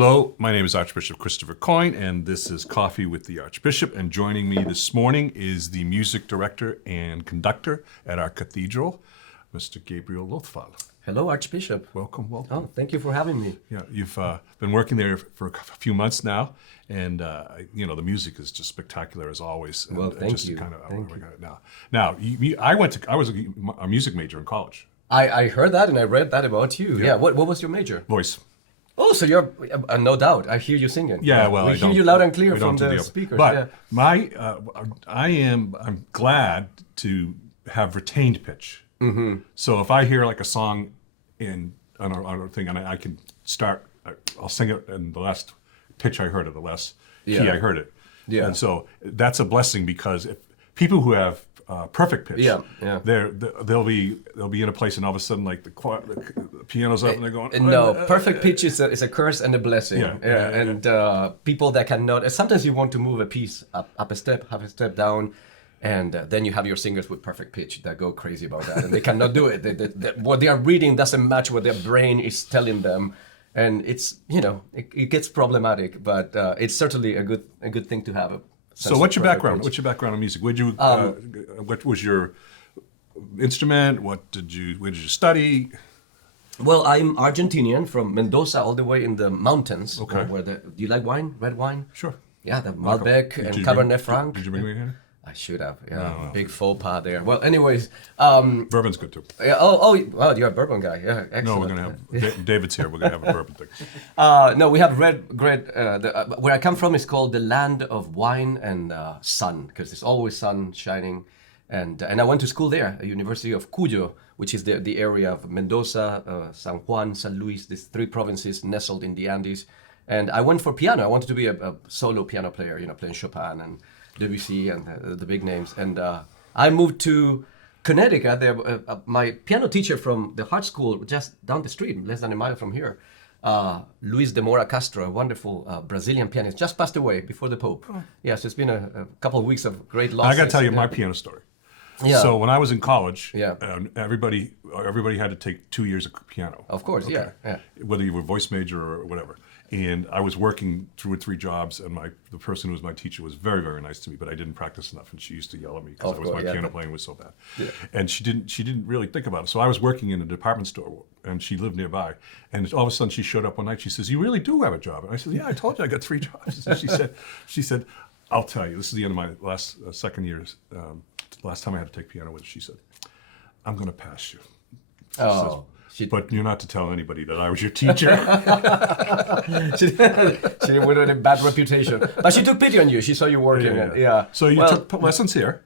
Hello, my name is Archbishop Christopher Coyne, and this is Coffee with the Archbishop. And joining me this morning is the music director and conductor at our cathedral, Mr. Gabriel Löfvall. Hello, Archbishop. Welcome. Oh, thank you for having me. Yeah, you've been working there for a few months now, and the music is just spectacular as always. And, Well, thank just you. Kind of, Thank you. Now, I was a music major in college. I heard that and I read that about you. Yeah. What was your major? Voice. Oh, so you're no doubt. I hear you singing. Yeah, well, we I hear don't- you loud and clear we from don't do the speakers. But yeah. I'm glad to have retained pitch. Mm-hmm. So if I hear like a song on a thing, and I can start, I'll sing it in the last pitch I heard it, the last key Yeah. I heard it. Yeah. And so that's a blessing, because if people who have perfect pitch, Yeah. they'll be in a place, and all of a sudden, like the piano's up, and they're going. No, perfect pitch is a curse and a blessing. Yeah. And people that cannot. Sometimes you want to move a piece up a step, half a step down, and then you have your singers with perfect pitch that go crazy about that, and they cannot do it. What they are reading doesn't match what their brain is telling them, and it's it gets problematic. But it's certainly a good thing to have. So what's your background? What's your background in music? What was your instrument? Where did you study? Well, I'm Argentinian from Mendoza, all the way in the mountains. Okay. Do you like wine? Red wine? Sure. Yeah, the Malbec and Did you Cabernet Franc. Did you bring me here? I should have. Yeah, Oh. big faux pas there. Well, anyways. Bourbon's good too. Yeah, well, you're a bourbon guy. Yeah, excellent. No, we're gonna have David's here. We're gonna have a bourbon thing. No, we have red. Where I come from is called the land of wine and sun, because there's always sun shining, and I went to school there, at University of Cuyo, which is the area of Mendoza, San Juan, San Luis, these three provinces nestled in the Andes. And I went for piano. I wanted to be a solo piano player, playing Chopin and Debussy and the big names. And I moved to Connecticut. My piano teacher from the Hart School, just down the street, less than a mile from here, Luis de Moura Castro, a wonderful Brazilian pianist, just passed away before the Pope. Yeah, so it's been a couple of weeks of great loss. I got to tell you my piano story. Yeah. So when I was in college, Yeah. everybody had to take 2 years of piano. Of course, yeah. Whether you were a voice major or whatever. And I was working 2 or 3 jobs, and the person who was my teacher was very, very nice to me, but I didn't practice enough, and she used to yell at me because my piano playing was so bad. Yeah. And she didn't really think about it. So I was working in a department store, and she lived nearby. And all of a sudden, she showed up one night. She says, "You really do have a job?" And I said, "Yeah, I told you I got 3 jobs." And she said, "I'll tell you. This is the end of my last second years. Last time I had to take piano with her, she said, I'm going to pass you." She says, "But you're not to tell anybody that I was your teacher." She didn't win any bad reputation, but she took pity on you. She saw you working. Yeah. So you took lessons here.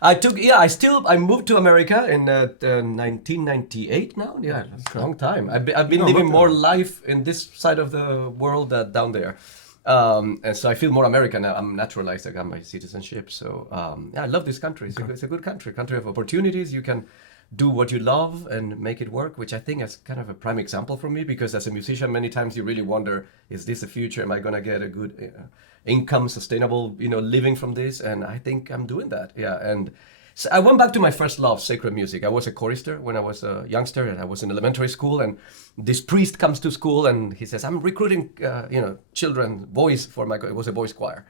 I moved to America in 1998 now. Yeah, it's a long time. I've been living more life in this side of the world than down there. And so I feel more American now. I'm naturalized. I got my citizenship. So I love this country. It's a good country of opportunities. You can do what you love and make it work, which I think is kind of a prime example for me, because as a musician, many times you really wonder, is this the future? Am I going to get a good income, sustainable, living from this? And I think I'm doing that. Yeah. And so I went back to my first love, sacred music. I was a chorister when I was a youngster, and I was in elementary school, and this priest comes to school and he says, "I'm recruiting, children, boys it was a boys choir,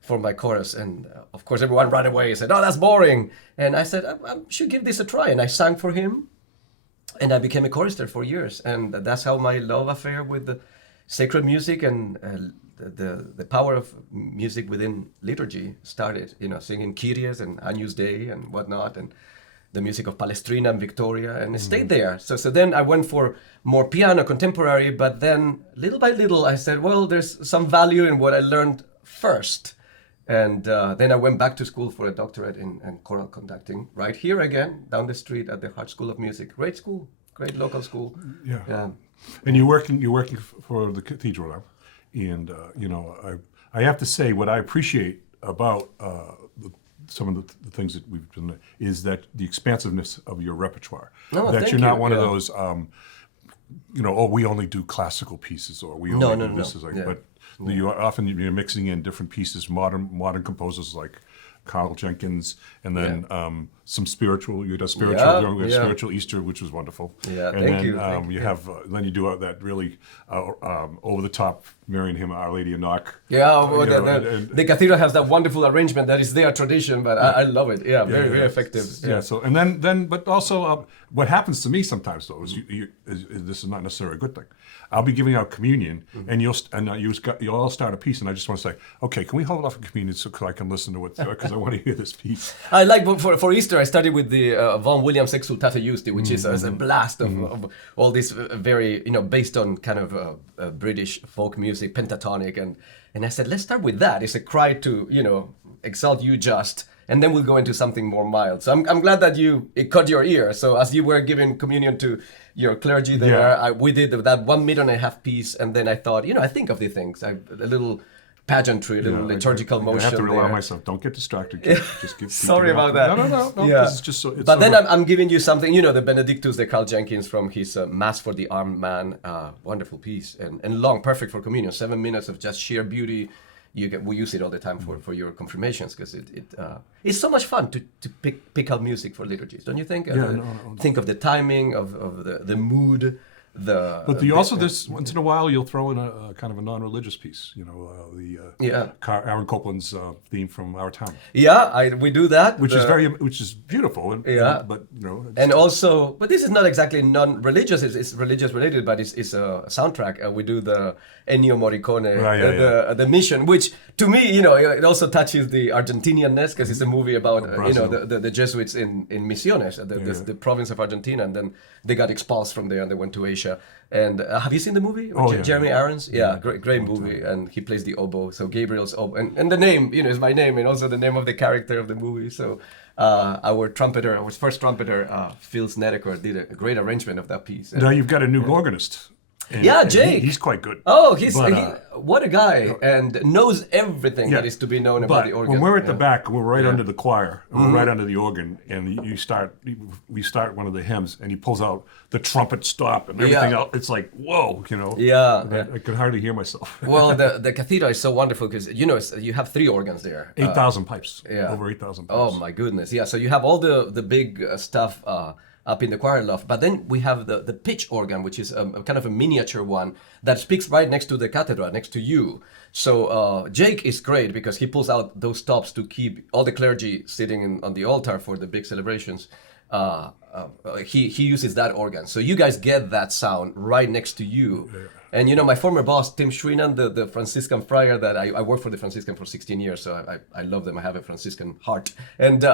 for my chorus." And of course, everyone ran away and said, "Oh, that's boring." And I said, I should give this a try. And I sang for him, and I became a chorister for years. And that's how my love affair with the sacred music and the power of music within liturgy started, singing Kyries and Agnus Dei and whatnot, and the music of Palestrina and Victoria, and it stayed there. So then I went for more piano, contemporary, but then little by little I said, well, there's some value in what I learned first. And then I went back to school for a doctorate in choral conducting, right here again, down the street at the Hart School of Music. Great school, great local school. Yeah. And you're working for the cathedral now. And, I have to say, what I appreciate about some of the things that we've done is that the expansiveness of your repertoire. That you're not one of those, we only do classical pieces, or we only do this. But you're mixing in different pieces, modern composers like Carl Jenkins, and then some spiritual. You had a spiritual, Yeah, we had yeah. spiritual Easter, which was wonderful. Yeah, and thank then, you, thank you you. have then you do that really over the top Marian hymn, Our Lady of Knock. Yeah, well, You know, and- the cathedral has that wonderful arrangement that is their tradition, but I love it. Yeah, very effective. Yeah. So and then, but also, what happens to me sometimes though is, this is not necessarily a good thing. I'll be giving out communion, and you'll all start a piece, and I just want to say, okay, can we hold off on communion so I can listen to it, because I want to hear this piece. I like for Easter. I started with the Vaughan Williams Exultate Justi, which is a blast of all this very based on kind of British folk music, pentatonic, and I said let's start with that. It's a cry to exalt you just, and then we'll go into something more mild. So I'm glad that it caught your ear. So as you were giving communion to your clergy there, we did that 1.5 minute piece, and then I thought I think of the things, a little pageantry, a little liturgical motion. I have to rely on there. myself. Don't get distracted. Just keep Sorry doing about that. No. Yeah. This is just so. It's But so then good. I'm giving you something, the Benedictus, the Carl Jenkins from his Mass for the Armed Man, wonderful piece and long, perfect for communion. 7 minutes of just sheer beauty. We use it all the time for your confirmations because it's so much fun to pick out music for liturgies, don't you think? Think of the timing of the mood. But you also, this once in a while, you'll throw in a kind of a non-religious piece. Aaron Copland's theme from Our Town, We do that, which is beautiful. And also, but this is not exactly non-religious. It's religious related, but it's a soundtrack. We do the Ennio Morricone, the Mission, which to me, it also touches the Argentinianness because it's a movie about the Jesuits in Misiones, the province of Argentina, and then they got expulsed from there and they went to Asia. And have you seen the movie? Jeremy Irons? Yeah, great movie, and he plays the oboe. So Gabriel's oboe, and the name, is my name, and also the name of the character of the movie. So our first trumpeter, Phil Snedeker, did a great arrangement of that piece. Now you've got a new organist. And Jake. He's quite good. Oh, what a guy, and knows everything that is to be known about the organ. When we're at the back, we're right under the choir, and we're right under the organ, and we start one of the hymns, and he pulls out the trumpet stop and everything else. It's like, whoa, I could hardly hear myself. Well, the cathedral is so wonderful because you have 3 organs there. 8,000 pipes. Over 8,000 pipes. Oh my goodness, yeah. So you have all the big stuff up in the choir loft, but then we have the pitch organ, which is a kind of a miniature one that speaks right next to the cathedral, next to you. So Jake is great because he pulls out those stops to keep all the clergy sitting on the altar for the big celebrations. He uses that organ, so you guys get that sound right next to you. And my former boss, Tim Schwinan, the Franciscan friar that I worked for the Franciscan for 16 years, so I love them. I have a Franciscan heart, and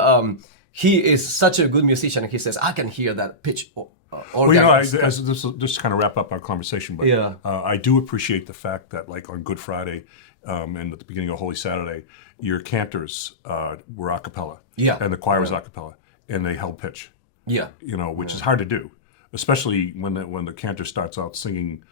he is such a good musician. And he says, I can hear that pitch organ. Well, as this will just kind of wrap up our conversation, but I do appreciate the fact that, like on Good Friday and at the beginning of Holy Saturday, your cantors were a cappella, and the choir was a cappella, and they held pitch. Which is hard to do, especially when the cantor starts out singing.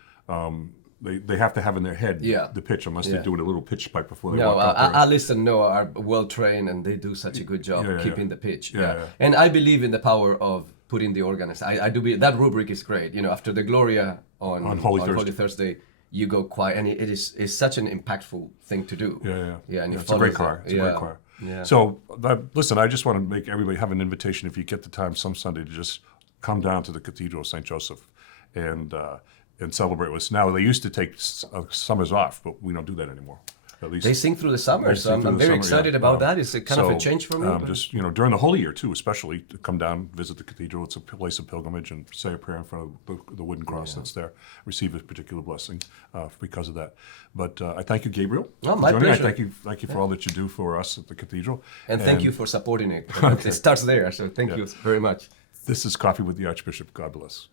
They have to have in their head the pitch, unless they're doing a little pitch spike before they walk out there. Alice and Noah are well trained, and they do such a good job keeping the pitch. And I believe in the power of putting the organist. I do. That rubric is great. After the Gloria on Holy Thursday, you go quiet, and it is such an impactful thing to do. And it's a great choir. It's a great choir. So listen, I just want to make everybody have an invitation, if you get the time some Sunday, to just come down to the Cathedral of St. Joseph and celebrate with us. Now, they used to take summers off, but we don't do that anymore. At least they sing through the summer, so I'm very excited about that. It's a kind of a change for me. Just during the Holy Year too, especially to come down, visit the cathedral. It's a place of pilgrimage, and say a prayer in front of the wooden cross that's there. Receive a particular blessing because of that. But I thank you, Gabriel. Oh, my pleasure. I thank you for all that you do for us at the cathedral. And thank you for supporting it. It starts there, so thank you very much. This is Coffee with the Archbishop. God bless.